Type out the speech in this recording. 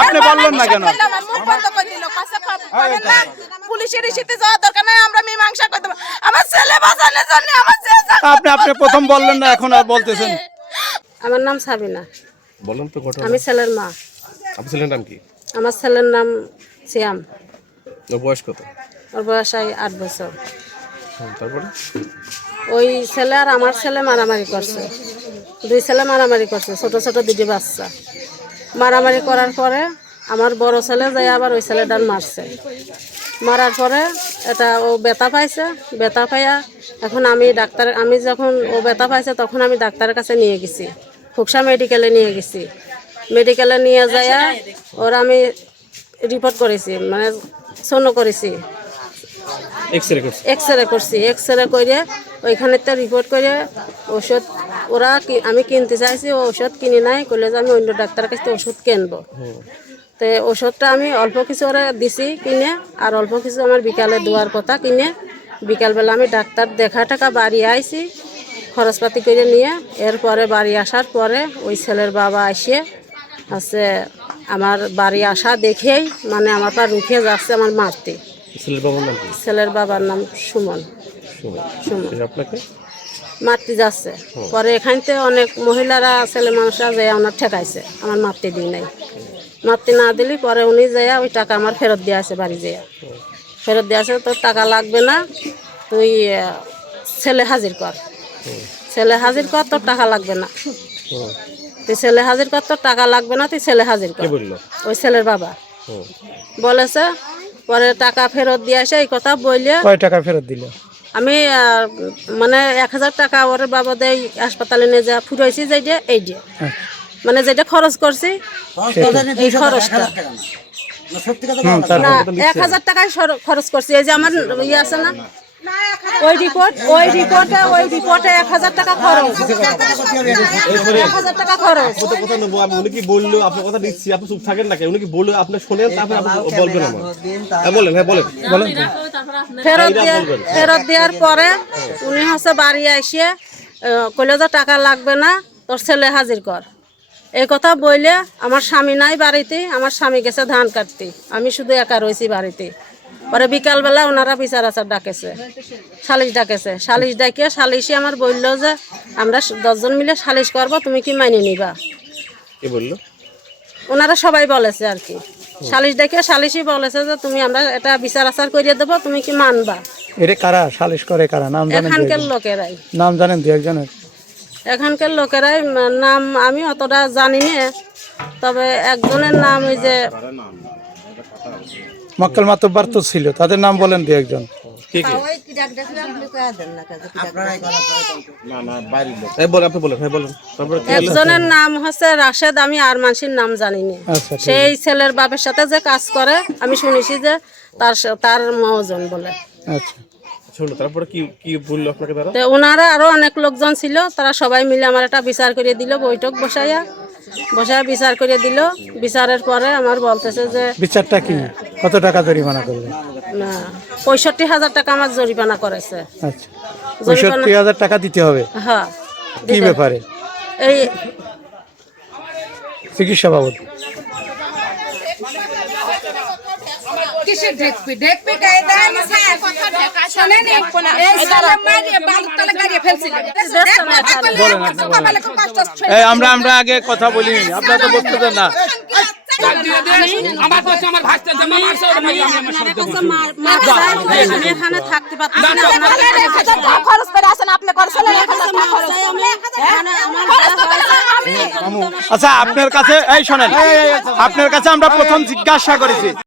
আপনি বললেন না কেন? পুলিশের ইস্যুতে যাওয়ার দরকার নাই আমরা মীমাংসা করতে আমার ছেলে বাঁচানোর জন্য আমার আপনি আপনি প্রথম বললেন না এখন আর বলতেছেন। আমার নাম সাবিনা। বলেন তো ঘটনা। আমি ছেলের মা। আপনার ছেলের নাম কি? আমার ছেলের নাম সিয়াম। ওর বয়স কত? ওর বয়স এই আট বছর। তারপরে? ওই ছেলে আর আমার ছেলে মারামারি করছে। দুই ছেলে মারামারি করছে ছোট ছোট দুটি বাচ্চা। মারামারি করার পরে আমার বড় ছেলে যাই আবার ওই ছেলেটার মারছে। মারার পরে এটা ও ব্যথা পাইছে ব্যথা পাইয়া এখন আমি ডাক্তার আমি যখন ও ব্যথা পাইছে তখন আমি ডাক্তারের কাছে নিয়ে গেছি। খুকসা মেডিকেলে নিয়ে গেছি। মেডিকেলে নিয়ে যাইয়া ওর আমি রিপোর্ট করেছি মানে সোনো করেছি। এক্স রে করছে? এক্স রে করে ওইখানে তো রিপোর্ট করে ওষুধ ওরা কি- আমি কিনতে চাইছি ওষুধ কিনি নাই করলে যে আমি অন্য ডাক্তারের কাছে ওষুধ কিনবো। তো ওষুধটা আমি অল্প কিছু ওরা দিছি কিনে আর অল্প কিছু আমার বিকালে দেওয়ার কথা কিনে বিকালবেলা আমি ডাক্তার দেখা টাকা বাড়ি আইছি খরচপাতি করে নিয়ে এরপরে বাড়ি আসার পরে ওই ছেলের বাবা এসে আছে আমার বাড়ি আসা দেখেই মানে আমার পা রুখে যাচ্ছে আমার মারতে। ছেলের বাবার নাম ছেলের বাবার নাম সুমন। সুমন। আপনাকে? মারতে যাচ্ছে। পরে এখানতে অনেক মহিলারা ছেলে মানুষরা যে ওনার ঠেকাইছে। আমার মারতে দিই নাই। মারতে না দিলি পরে উনি যাইয়া ওই টাকা আমার ফেরত দিয়ে আছে বাড়ি যাইয়া ফেরত দিয়ে আছে তোর টাকা লাগবে না তুই ছেলে হাজির কর। ছেলে হাজির কর তোর টাকা লাগবে না। তুই ছেলে হাজির কর তোর টাকা লাগবে না তুই ছেলে হাজির কর। ওই ছেলের বাবা। বলেছে পরে টাকা ফেরত দিয়ে আসে এই কথা বললে কয় টাকা ফেরত দিল? আমি মানে এক হাজার টাকা ওর বাবদে এই হাসপাতালে নিয়ে যা ফুটাইছি যেটা এই যে। মানে যেটা খরচ করছি এই খরচটা। না এক হাজার টাকায় খরচ করছি এই যে আমার ইয়ে আছে না ওই রিপোর্ট ওই রিপোর্টে ওই রিপোর্টে এক হাজার টাকা খরচ। এক হাজার টাকা খরচ। কত কথা নেব আমি উনি কি বলল? আপনার কথা দিচ্ছি আপনি চুপ থাকেন না উনি কি বলল? আপনি শোনেন তারপরে আপনি বলবেন আমার। হ্যাঁ বলেন হ্যাঁ বলেন বলেন। ফেরত দিয়ে ফেরত দেওয়ার পরে উনি হচ্ছে বাড়ি এসে কইলে যে টাকা লাগবে না তোর ছেলে হাজির কর। এই কথা বইলে আমার স্বামী নাই বাড়িতে আমার স্বামী গেছে ধান কাটতে। আমি শুধু একা রয়েছি বাড়িতে। পরে বিকালবেলা ওনারা বিচার আচার ডাকেছে। সালিশ ডাকেছে। সালিশ ডাকে সালিশি আমার বলল যে আমরা দশজন মিলে সালিশ করব তুমি কি মাইনে নিবা? কে বলল? ওনারা সবাই বলেছে আর কি। সালিশ ডেকে সালিশই বলেছে যে তুমি আমরা এটা বিচার আচার করিয়ে দেবো তুমি কি মানবা? এটা কারা? সালিশ করে কারা? নাম জানেন এখানকার লোকেরাই। নাম জানেন দু একজনের? এখানকার লোকেরাই নাম আমি অতটা জানি না তবে একজনের নাম ওই যে মক্কেল মাতব্বার তো ছিল তাদের নাম বলেন দু একজন কে কে হ্যাঁ বলেন আপনি বলেন হ্যাঁ বলেন তারপরে কে একজনের নাম হচ্ছে রাশেদ আমি আর মানুষের নাম জানি না আচ্ছা সেই ছেলের বাপের সাথে যে কাজ করে আমি শুনেছি যে তার সা- তার মহাজন বলে আচ্ছা তারপরে কি কি বলল আপনাকে তারা তো ওনারা আরও অনেক লোকজন ছিল তারা সবাই মিলে আমার একটা বিচার করে দিল বৈঠক বসাইয়া বসাইয়া বিচার করে দিল বিচারের পরে আমার বলতেছে যে বিচারটা কি কত টাকা জরিমানা করলেন না, পঁয়ষট্টি হাজার টাকা আমার জরিমানা করেছে। আচ্ছা পঁয়ষট্টি হাজার টাকা দিতে হবে? হ্যাঁ কি ব্যাপারে? এই চিকিৎসা বাবদ। কিসের ঢেকপি ঢেকপি কায়দা আমি স্যার? শোনেন? এই মারিয়ে বালুর গাড়িয়ে ফেলছিল আমরা আমরা আগে কথা বলিনি। আপনারা তো বলতে দেন না। আমার কাছে আমার ভাসতে জমা মারছে ওরা মারি আমি আমার এখানে থাকতে পারতাম না খরচ করে আসেন আপনি করছেন খরচ আচ্ছা আপনার কাছে এই শোনেন আপনার কাছে আমরা প্রথম জিজ্ঞাসা করেছি।